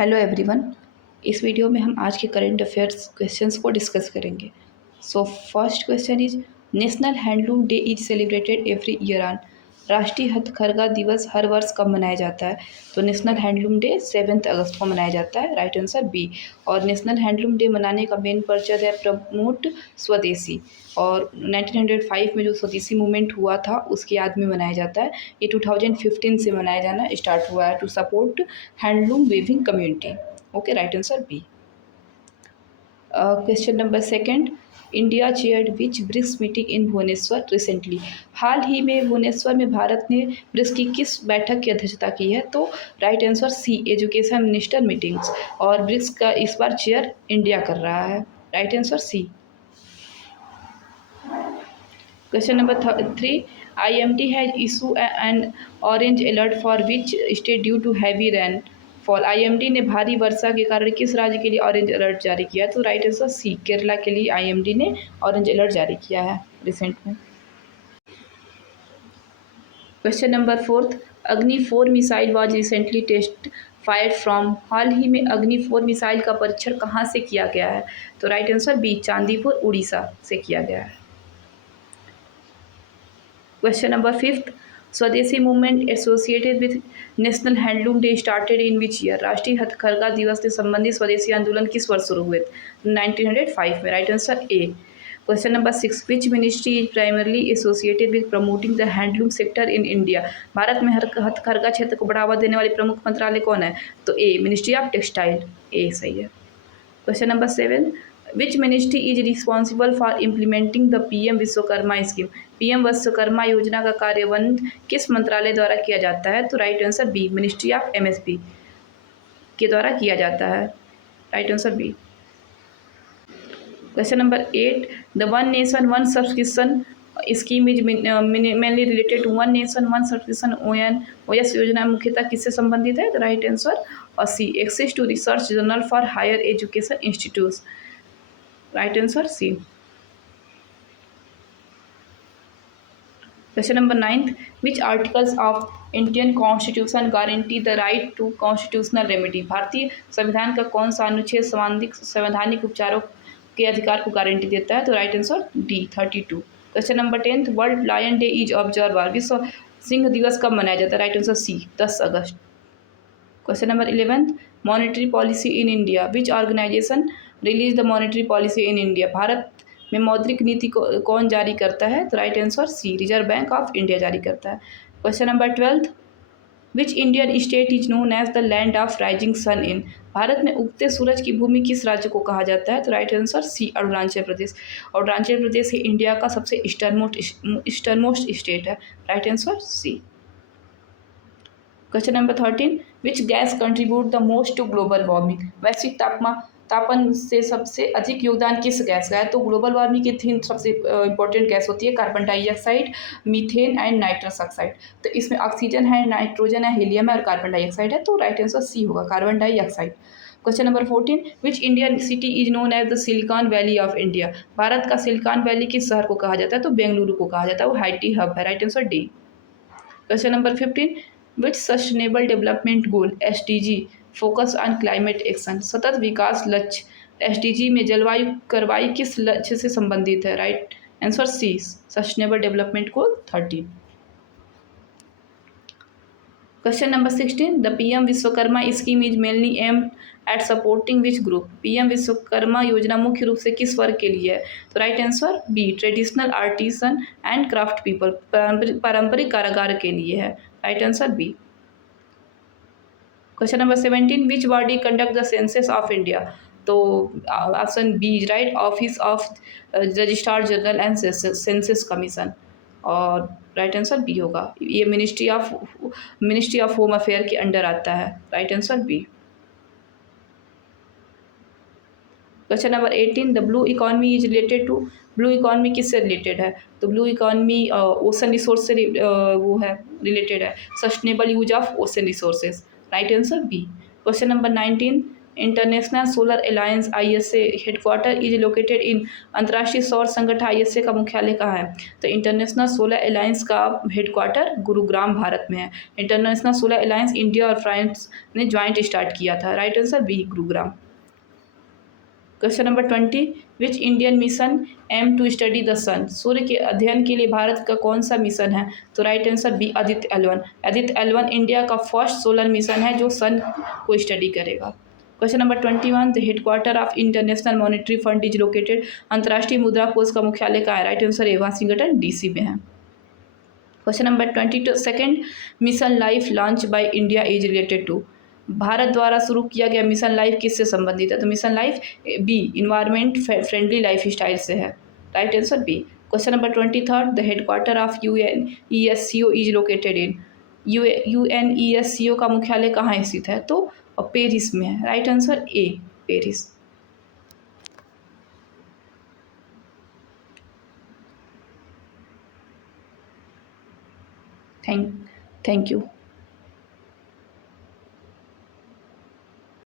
Hello everyone. इस video में हम आज के करंट अफेयर्स क्वेश्चंस को डिस्कस करेंगे। So first question is, national handloom day is celebrated every year on. राष्ट्रीय हथकरघा दिवस हर वर्ष कब मनाया जाता है? तो नेशनल हैंडलूम डे 7 अगस्त को मनाया जाता है। Right answer B. और नेशनल हैंडलूम डे मनाने का मेन पर्पज है प्रमोट स्वदेशी। और 1905 में जो स्वदेशी मूवमेंट हुआ था उसकी याद में मनाया जाता है। ये 2015 से मनाया जाना स्टार्ट हुआ है to support handloom weaving community. Okay, right answer B. Question number second, India chaired which BRICS meeting in Bhubaneswar recently. हाल ही में भुवनेश्वर में भारत ने ब्रिक्स की किस बैठक की अध्यक्षता की है? तो right answer C, education minister meetings. और ब्रिक्स का इस बार चेयर इंडिया कर रहा है। Right answer C. Question number 3, IMD has issued an orange alert for which state due to heavy rainfall। IMD ने भारी वर्षा के कारण किस राज्य के लिए ऑरेंज अलर्ट जारी किया? तो राइट आंसर सी, केरला के लिए IMD ने ऑरेंज अलर्ट जारी किया है रिसेंट में। Question number 4, Agni 4 missile was recently test fired from. हाल ही में अग्नि 4 मिसाइल का परीक्षण कहाँ से किया गया है? तो right answer B, Chandipur Odisha से किया गया है। Question number 5, Swadeshi movement associated with national handloom day started in which year. राष्ट्रीय हथकरघा दिवस से संबंधित स्वदेशी आंदोलन किस वर्ष शुरू हुए थे? 1905 में। Right answer A. Question number 6, which ministry is primarily associated with promoting the handloom sector in India. भारत में हथकरघा क्षेत्र को बढ़ावा देने वाले प्रमुख मंत्रालय कौन है? तो ए, मिनिस्ट्री ऑफ टेक्सटाइल। ए सही है। Question number 7, which ministry is responsible for implementing the PM Vishwakarma scheme. PM Vishwakarma योजना का कार्यान्वयन किस मंत्रालय द्वारा किया जाता है? तो right answer B, ministry of MSP के द्वारा किया जाता है। Right answer B. Question number 8, the one nation one subscription scheme is mainly related to one nation one subscription ONOS योजना मुख्यतः किससे संबंधित है? तो राइट आंसर और C, access to research journal for higher education institutes. Right answer C. Question number 9, which articles of Indian constitution guarantee the right to constitutional remedy. भारतीय संविधान का कौन सा अनुच्छेद संवैधानिक उपचारों के अधिकार को गारंटी देता है? तो right answer D, 32। Question number 10, world lion day is observe. विश्व सिंह दिवस कब मनाया जाता है? राइट आंसर सी, 10 अगस्त। Question number 11, monetary policy in India, which organization release the monetary policy in India. भारत में मौद्रिक नीति को कौन जारी करता है? तो right answer C, Reserve Bank of India जारी करता है। Question number 12, which Indian state is known as the land of rising sun in. भारत में उगते सूरज की भूमि किस राज्य को कहा जाता है? तो right answer C, Arunachal Pradesh. Arunachal Pradesh ही इंडिया का सबसे ईस्टर्नमोस्ट स्टेट है। Right answer C. Question number 13, which gas contribute the most to global warming. वैश्विक तापन से सबसे अधिक योगदान किस गैस का है? तो ग्लोबल वार्मिंग की थीम सबसे इंपॉर्टेंट गैस होती है carbon dioxide, methane and nitrous oxide. तो इसमें ऑक्सीजन है, नाइट्रोजन है, हीलियम है और कार्बन डाइऑक्साइड है। तो राइट आंसर सी होगा, carbon dioxide. Question number 14, which Indian city is known as the Silicon Valley of India. भारत का सिलिकॉन वैली किस शहर को कहा जाता है? तो बेंगलुरु को कहा जाता है, वो IT हब है। Right answer D. Question number 15, which sustainable development goal SDG focus on climate action. सतत विकास लक्ष्य SDG में जलवायु कार्रवाई किस लक्ष्य से संबंधित है? Right answer C, sustainable development goal 13। Question number 16, the PM Vishwakarma scheme is mainly aimed at supporting which group. PM Vishwakarma योजना मुख्य रूप से किस वर्ग के लिए है? तो right answer B, traditional artisan and craft people, पारंपरिक कारागार के लिए है। Right answer B. Question number 17, which body conduct the census of India. तो option B is right, office of registrar general and census commission. और right answer B होगा, ये ministry of home affair के अंडर आता है। Right answer B. Question number 18, the blue economy is related to. Blue economy किससे related है? तो blue economy ocean resource से वो है, रिलेटेड है, sustainable use of ocean resources. Right answer B. Question number 19, international solar alliance ISA headquarter is located in अंतर्राष्ट्रीय सौर संगठन ISA का मुख्यालय कहाँ है? तो इंटरनेशनल सोलर अलायंस का हेडक्वार्टर गुरुग्राम भारत में है। इंटरनेशनल सोलर अलायंस इंडिया और फ्रांस ने ज्वाइंट स्टार्ट किया था। Right answer B Gurugram. Question number 20, which Indian mission aim to study the sun? सूर्य के अध्ययन के लिए भारत का कौन सा मिशन है? तो right answer B Aditya L1। Aditya L1 India का फर्स्ट सोलर मिशन है जो सन को स्टडी करेगा। Question number 21, the headquarter of International Monetary Fund is located. अंतर्राष्ट्रीय मुद्रा कोष का मुख्यालय कहाँ है? Right answer A Washington DC में है। Question number 22, second mission life launch by India is related to. भारत द्वारा शुरू किया गया मिशन लाइफ किससे संबंधित है? तो mission life B environment friendly life style से है। Right answer B. Question number 23, the headquarter of UNESCO is located in. UNESCO का मुख्यालय कहाँ स्थित है? तो पेरिस में है। Right answer A Paris. Thank you.